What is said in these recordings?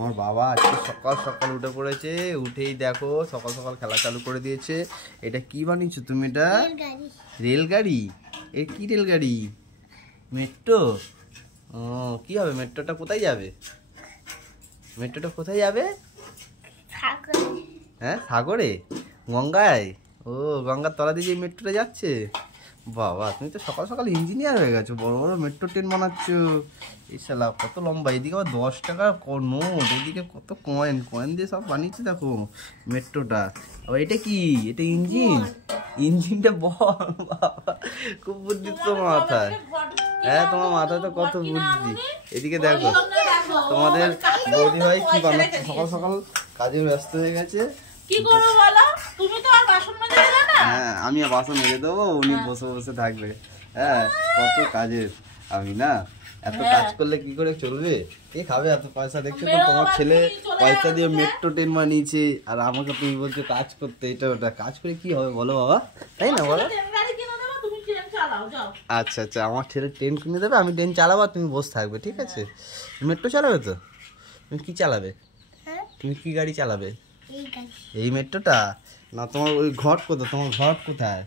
আমার বাবা আজকে সকাল সকাল উঠে পড়েছে, উঠেই দেখো সকাল সকাল খেলা চালু করে দিয়েছে। এটা কি বানিয়েছো তুমি? এটা রেলগাড়ি। এ কি রেলগাড়ি? মেট্রো। ও কি হবে মেট্রোটা? কোথায় যাবে মেট্রোটা? কোথায় যাবে? হ্যাঁ সাগরে, গঙ্গায়। ও গঙ্গার তলা দিয়ে মেট্রোটা যাচ্ছে। বাবা তুমি তো সকাল সকাল ইঞ্জিনিয়ার হয়ে গেছো, বড় বড় মেট্রো ট্রেন বানাচ্ছো। এই শালা কত লম্বা, এদিকে আবার 10 টাকার নোট, এদিকে কত কয়েন কয়েন দিয়ে সব বানিয়েছে দেখো মেট্রোটা। আবার এটা কি? এটা ইঞ্জিন, ইঞ্জিনটা বল। বাবা খুব বুদ্ধি তো মাথায়। হ্যাঁ তোমার মাথায় তো কত বুদ্ধি। এদিকে দেখো তোমাদের বৌদি ভাই কি বানাচ্ছে, সকাল সকাল কাজে ব্যস্ত হয়ে গেছে। কি করবো বলো? তুমি তো আর বাসন মাজতে জানো না। হ্যাঁ আমি বাসন মেজে দেবো, উনি বসে বসে থাকবে। হ্যাঁ কত কাজের আমি না, এত কাজ করলে কি করে চলবে? কে খাবে এত পয়সা? দেখছো তো তোমার ছেলে পয়সা দিয়ে মেট্রো ট্রেন বানিয়েছে, আর আমাকে তুমি বলছো কাজ করতে। এটা ওটা কাজ করে কি হবে বলো বাবা, তাই না বলো? আচ্ছা আচ্ছা আমার ছেলে ট্রেন কিনে দেবে, আমি ট্রেন চালাবো, তুমি বসে থাকবে, ঠিক আছে? মেট্রো চালাবে তো? তুমি কি চালাবে? তুমি কি গাড়ি চালাবে? এই মেট্রোটা না? তোমার ওই ঘট কোথায়? তোমার ঘট কোথায়?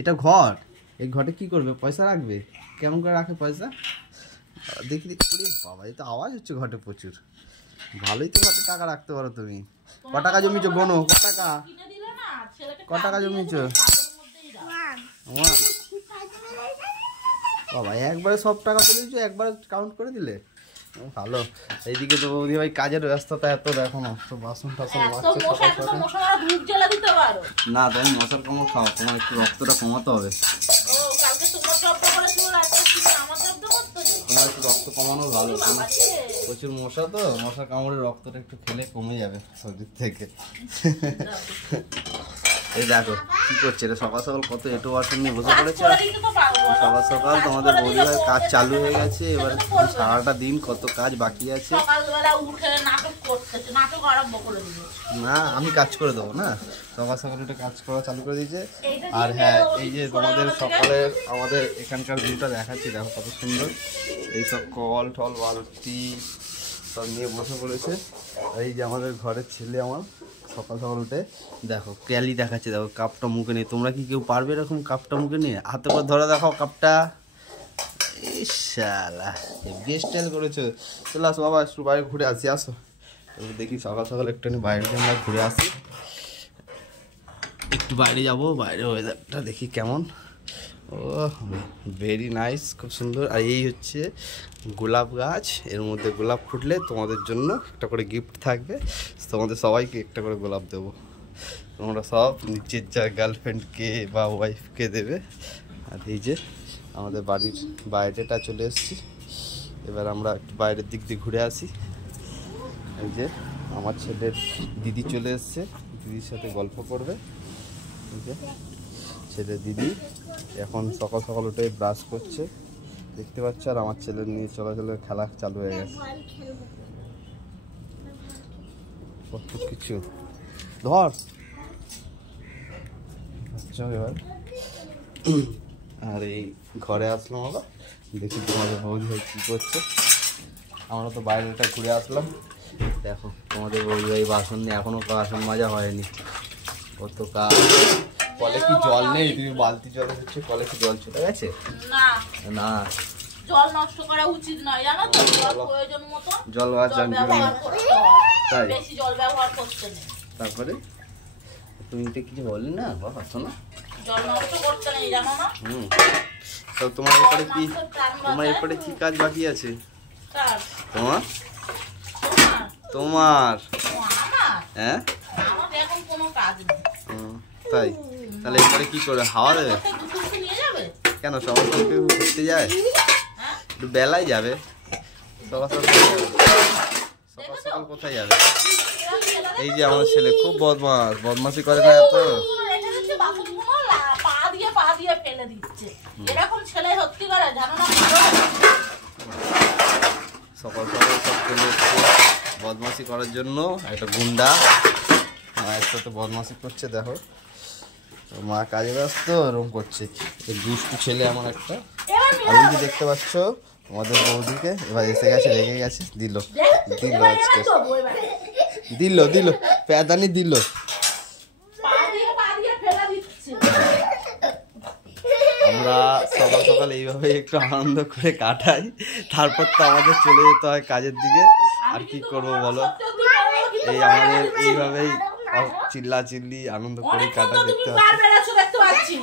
এটা ঘট। এই ঘটে কি করবে? পয়সা রাখবে? কেমন করে রাখে পয়সা? দেখি দেখি। বাবা এই তো আওয়াজ হচ্ছে ঘটে প্রচুর। ভালোই তো ঘটে টাকা রাখতে পারো তুমি। ক টাকা জমিয়েছো গোনো? ক টাকা? ক টাকা জমিয়েছো? বাবা একবারে সব টাকা তুলে দিয়েছো, একবারে কাউন্ট করে দিলে? ভালো। এইদিকে তো বৌদি ভাই কাজের ব্যস্ততা এত, দেখো না তো বাসন টাসন মারছে না। তুমি মশার কামড় খাও, তোমার একটু রক্তটা কমাতে হবে। তোমার একটু রক্ত কমানো ভালো, প্রচুর মশা তো, মশার কামড়ে রক্তটা একটু খেলে কমে যাবে শরীর থেকে। এই দেখো কি করছে এটা, সকাল সকাল কত এটো বাসন নিয়ে বসে পড়েছে। সকাল সকাল তোমাদের বৌদিভাই কাজ চালু হয়ে গেছে, এবার সারাটা দিন কত কাজ বাকি আছে। না আমি কাজ করে দেবো না, সকাল সকাল উঠে কাজ করা চালু করে দিয়েছে। আর হ্যাঁ এই যে তোমাদের সকালে আমাদের এখানকার ভিউটা দেখাচ্ছি, দেখো কত সুন্দর। এইসব কল টল বালতি সব নিয়ে বসে পড়েছে। এই যে আমাদের ঘরের ছেলে আমার সকাল সকাল উঠে দেখো ক্যালি দেখাচ্ছে, দেখো কাপটা মুখে নিয়ে। তোমরা কি কেউ পারবে এরকম কাপটা মুখে নিয়ে? হাতে করে ধরে দেখাও কাপটা। শালা স্টাইল করেছো। চলে আসো বাবা একটু বাইরে ঘুরে আসি, আসো দেখি সকাল সকাল একটুখানি বাইরে আমরা ঘুরে আসি। একটু বাইরে যাবো, বাইরে ওয়েদারটা দেখি কেমন। ও ভেরি নাইস, খুব সুন্দর। আর এই হচ্ছে গোলাপ গাছ, এর মধ্যে গোলাপ ফুটলে তোমাদের জন্য একটা করে গিফট থাকবে। তোমাদের সবাইকে একটা করে গোলাপ দেবো, তোমরা সব নিজের যা গার্লফ্রেন্ডকে বা ওয়াইফকে দেবে। আর এই যে আমাদের বাড়ির বাইরেটা চলে এসেছি, এবার আমরা একটু বাইরের দিক দিয়ে ঘুরে আসি। এই যে আমার ছেলের দিদি চলে এসছে, দিদির সাথে গল্প করবে। এই যে ছেলের দিদি এখন সকাল সকাল উঠে ব্রাশ করছে দেখতে পাচ্ছ, আর আমার ছেলে নিয়ে চলাচলে খেলা চালু হয়ে গেছে। কত কিছু ধর এবার। আর এই ঘরে আসলাম আবার, দেখি তোমাদের বৌদি ভাই কী করছে। আমরা তো বাইরেটা ঘুরে আসলাম, দেখো তোমাদের বৌদি ভাই বাসন নিয়ে এখনো বাসন মাজা হয়নি, কত কাজ। কলে কি জল নেই? তুমি বালতি জলে হচ্ছে, কলে কি জল চলে গেছে? না জল নষ্ট করা উচিত নয়, জানো তো? জল প্রয়োজন মতো জল ব্যবহার করতে হয়, তাই বেশি জল ব্যবহার করতে নেই। তারপরে তুমি এটা কিছু বললি না বাবা, শোনো জল নষ্ট করতে নেই, জানো না? তো তোমার এরপরে কি কাজ বাকি আছে? তোমার তোমার হ্যাঁ এখন কোনো কাজ নেই। তাই তাহলে এরপরে কি করে হাওয়া দেবে? কেন সকাল সকাল ঘুরতে যায়? একটু বেলায় যাবে, সকাল সকাল কোথায় যাবে? এই যে আমার ছেলে খুব বদমাশি করে না এত? সকাল সকাল সব চলে এসছে বদমাশি করার জন্য, একটা গুন্ডা একসাথে বদমাশি করছে। দেখো মা কাজে ব্যস্ত, এরকম করছে। দুষ্টু ছেলে আমার একটা। আর এই যে দেখতে পাচ্ছ তোমাদের বৌদিকে এবার এসে গেছে, রেগে গেছে, দিল আজকে, দিল প্যাদানি দিল। আমরা সকাল সকাল এইভাবে একটু আনন্দ করে কাটাই, তারপর তো আমাদের চলে যেতে হয় কাজের দিকে। আর কি করবো বলো, এই আমাদের এইভাবেই চিল্লি আনন্দ করে কাটা দেখতে পাচ্ছি।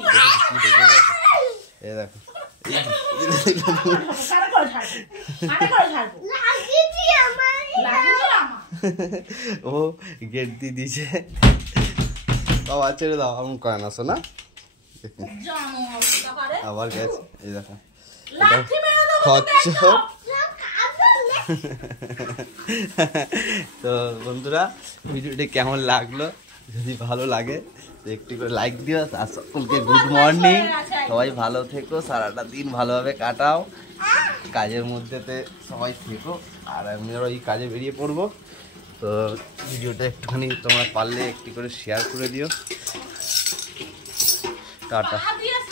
এই দেখো ও গেট দিয়ে দিয়েছে, বাবা ছেড়ে দাও, আমি করে না শোনা। আবার গেছে, এই দেখো তো বন্ধুরা ভিডিওটি কেমন লাগলো, যদি ভালো লাগে তো একটু করে লাইক দিও। আর সকলকে গুড মর্নিং, সবাই ভালো থেকো, সারাটা দিন ভালোভাবে কাটাও, কাজের মধ্যেতে সবাই থেকো। আর আমিও এই কাজে বেরিয়ে পড়বো। তো ভিডিওটা একটুখানি তোমরা পারলে একটু করে শেয়ার করে দিও। টাটা।